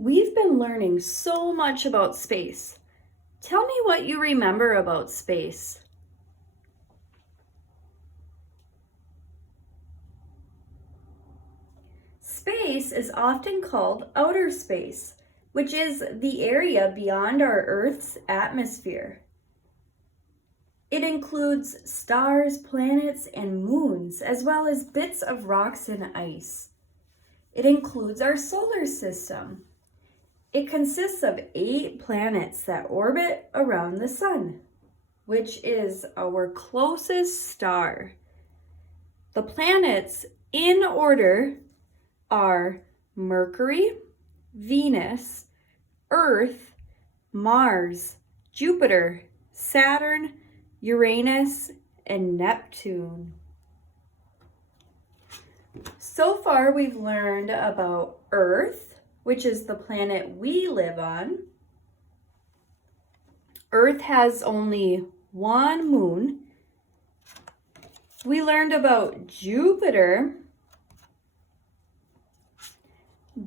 We've been learning so much about space. Tell me what you remember about space. Space is often called outer space, which is the area beyond our Earth's atmosphere. It includes stars, planets, and moons, as well as bits of rocks and ice. It includes our solar system. It consists of 8 planets that orbit around the sun, which is our closest star. The planets in order are Mercury, Venus, Earth, Mars, Jupiter, Saturn, Uranus, and Neptune. So far, we've learned about Earth, which is the planet we live on. Earth has only one moon. We learned about Jupiter.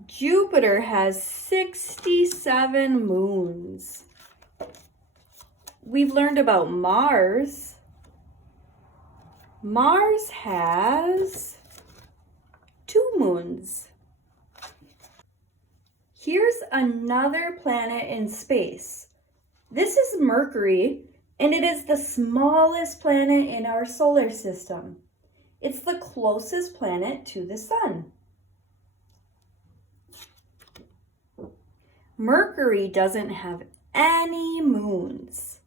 Jupiter has 67 moons. We've learned about Mars. Mars has 2 moons. Here's another planet in space. This is Mercury, and it is the smallest planet in our solar system. It's the closest planet to the sun. Mercury doesn't have any moons.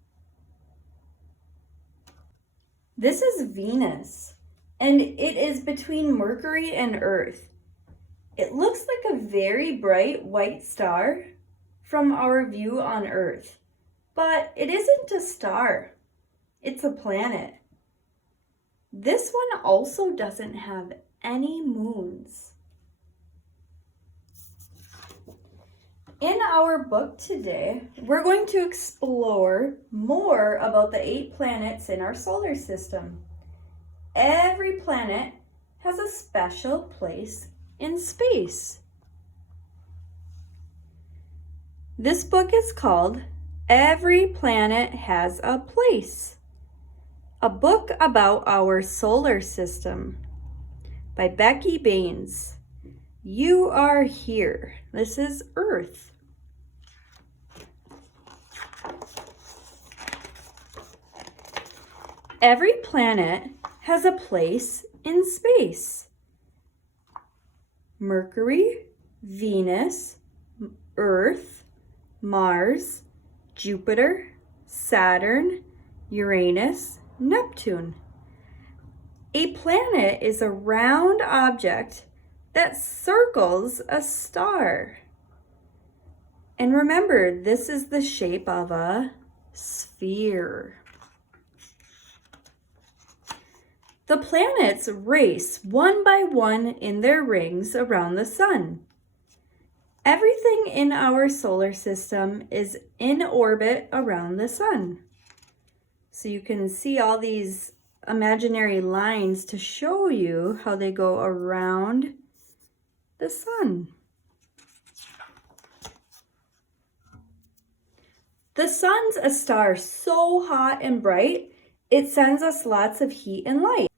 This is Venus, and it is between Mercury and Earth. It looks like a very bright white star from our view on Earth, but it isn't a star. It's a planet. This one also doesn't have any moons. In our book today, we're going to explore more about the 8 planets in our solar system. Every planet has a special place in space. This book is called Every Planet Has a Place, a book about our solar system by Becky Baines. You are here. This is Earth. Every planet has a place in space. Mercury, Venus, Earth, Mars, Jupiter, Saturn, Uranus, Neptune. A planet is a round object that circles a star. And remember, this is the shape of a sphere. The planets race one by one in their rings around the sun. Everything in our solar system is in orbit around the sun. So you can see all these imaginary lines to show you how they go around the sun. The sun's a star so hot and bright, it sends us lots of heat and light.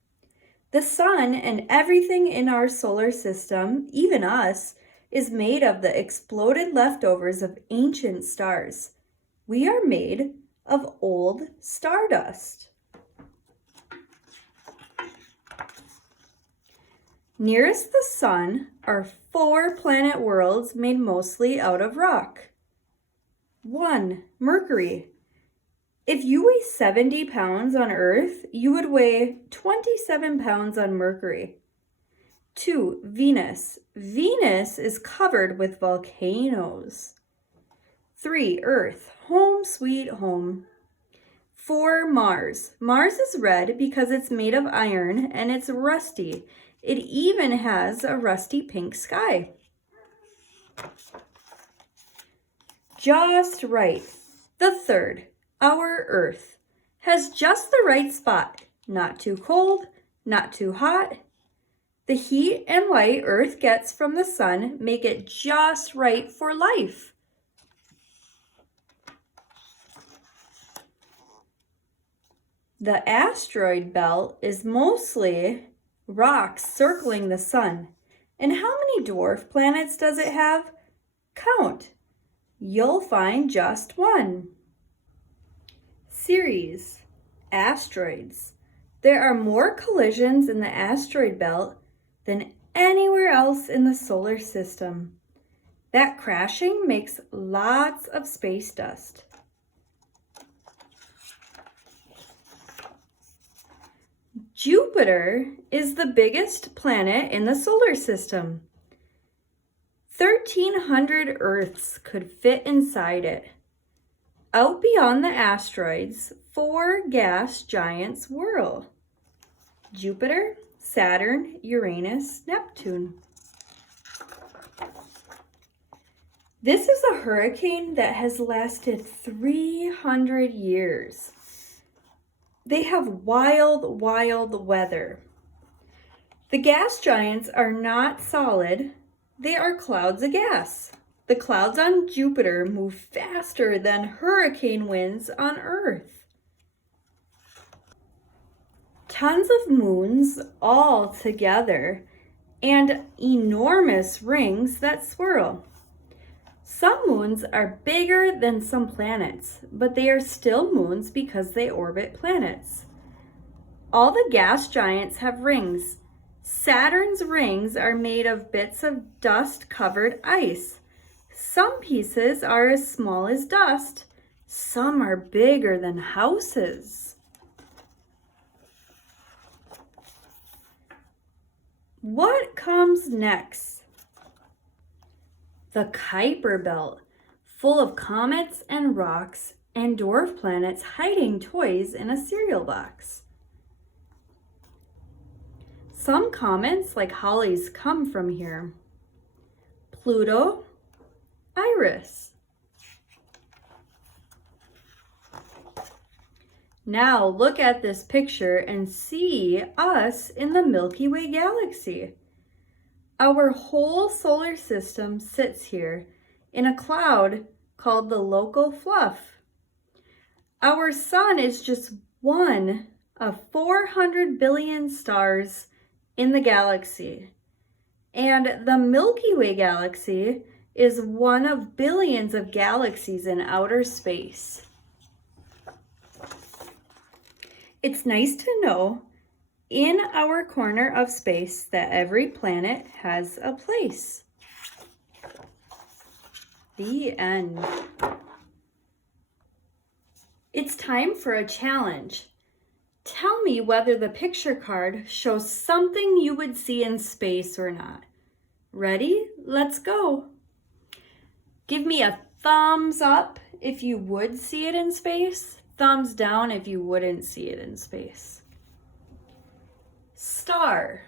The sun and everything in our solar system, even us, is made of the exploded leftovers of ancient stars. We are made of old stardust. Nearest the sun are 4 planet worlds made mostly out of rock. 1. Mercury. If you weigh 70 pounds on Earth, you would weigh 27 pounds on Mercury. 2. Venus. Venus is covered with volcanoes. 3. Earth. Home sweet home. 4. Mars. Mars is red because it's made of iron and it's rusty. It even has a rusty pink sky. Just right. The 3rd, our Earth, has just the right spot. Not too cold, not too hot. The heat and light Earth gets from the sun make it just right for life. The asteroid belt is mostly rocks circling the sun. And how many dwarf planets does it have? Count. You'll find just one. Ceres, asteroids. There are more collisions in the asteroid belt than anywhere else in the solar system. That crashing makes lots of space dust. Jupiter is the biggest planet in the solar system. 1,300 Earths could fit inside it. Out beyond the asteroids, 4 gas giants whirl: Jupiter, Saturn, Uranus, Neptune. This is a hurricane that has lasted 300 years. They have wild, wild weather. The gas giants are not solid. They are clouds of gas. The clouds on Jupiter move faster than hurricane winds on Earth. Tons of moons all together and enormous rings that swirl. Some moons are bigger than some planets, but they are still moons because they orbit planets. All the gas giants have rings. Saturn's rings are made of bits of dust-covered ice. Some pieces are as small as dust. Some are bigger than houses. What comes next? The Kuiper Belt, full of comets and rocks and dwarf planets hiding toys in a cereal box. Some comets, like Halley's, come from here. Pluto, Iris. Now look at this picture and see us in the Milky Way galaxy. Our whole solar system sits here in a cloud called the local fluff. Our sun is just one of 400 billion stars in the galaxy. And the Milky Way galaxy is one of billions of galaxies in outer space. It's nice to know in our corner of space that every planet has a place. The end. It's time for a challenge. Tell me whether the picture card shows something you would see in space or not. Ready? Let's go. Give me a thumbs up if you would see it in space. Thumbs down if you wouldn't see it in space. Star.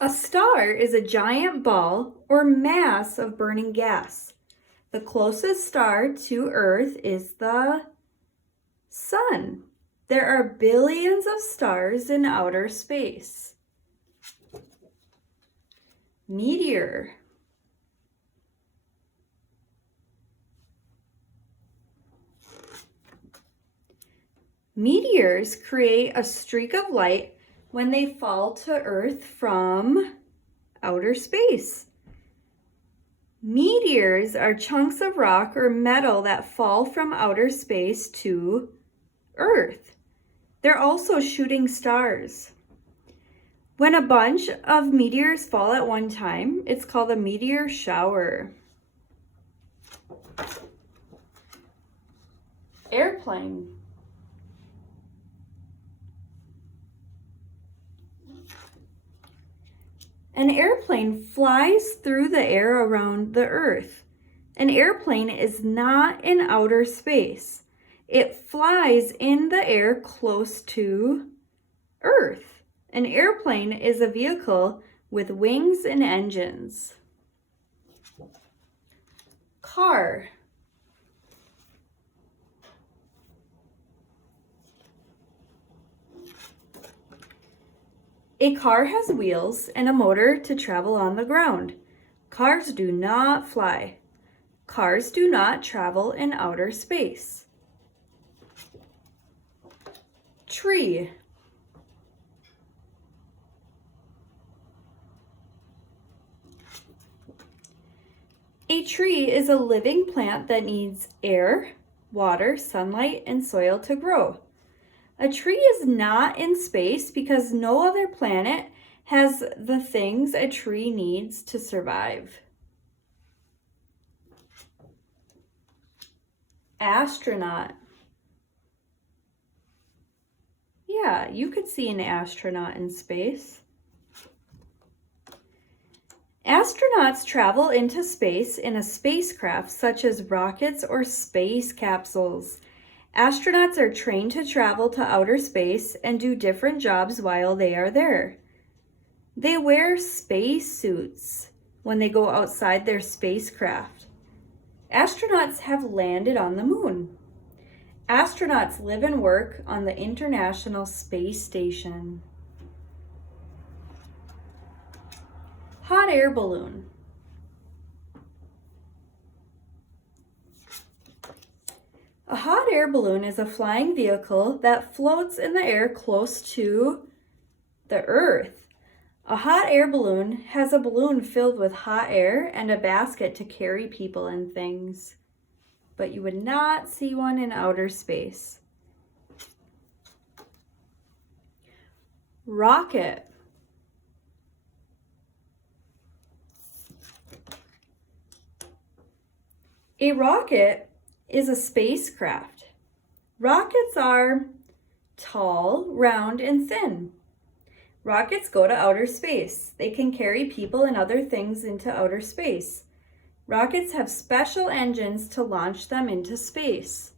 A star is a giant ball or mass of burning gas. The closest star to Earth is the Sun. There are billions of stars in outer space. Meteor. Meteors create a streak of light when they fall to Earth from outer space. Meteors are chunks of rock or metal that fall from outer space to Earth. They're also shooting stars. When a bunch of meteors fall at one time, it's called a meteor shower. Airplane. An airplane flies through the air around the Earth. An airplane is not in outer space. It flies in the air close to Earth. An airplane is a vehicle with wings and engines. Car. A car has wheels and a motor to travel on the ground. Cars do not fly. Cars do not travel in outer space. Tree. A tree is a living plant that needs air, water, sunlight, and soil to grow. A tree is not in space because no other planet has the things a tree needs to survive. Astronaut. Yeah, you could see an astronaut in space. Astronauts travel into space in a spacecraft such as rockets or space capsules. Astronauts are trained to travel to outer space and do different jobs while they are there. They wear space suits when they go outside their spacecraft. Astronauts have landed on the moon. Astronauts live and work on the International Space Station. Hot air balloon. A hot air balloon is a flying vehicle that floats in the air close to the Earth. A hot air balloon has a balloon filled with hot air and a basket to carry people and things, but you would not see one in outer space. Rocket. A rocket is a spacecraft. Rockets are tall, round, and thin. Rockets go to outer space. They can carry people and other things into outer space. Rockets have special engines to launch them into space.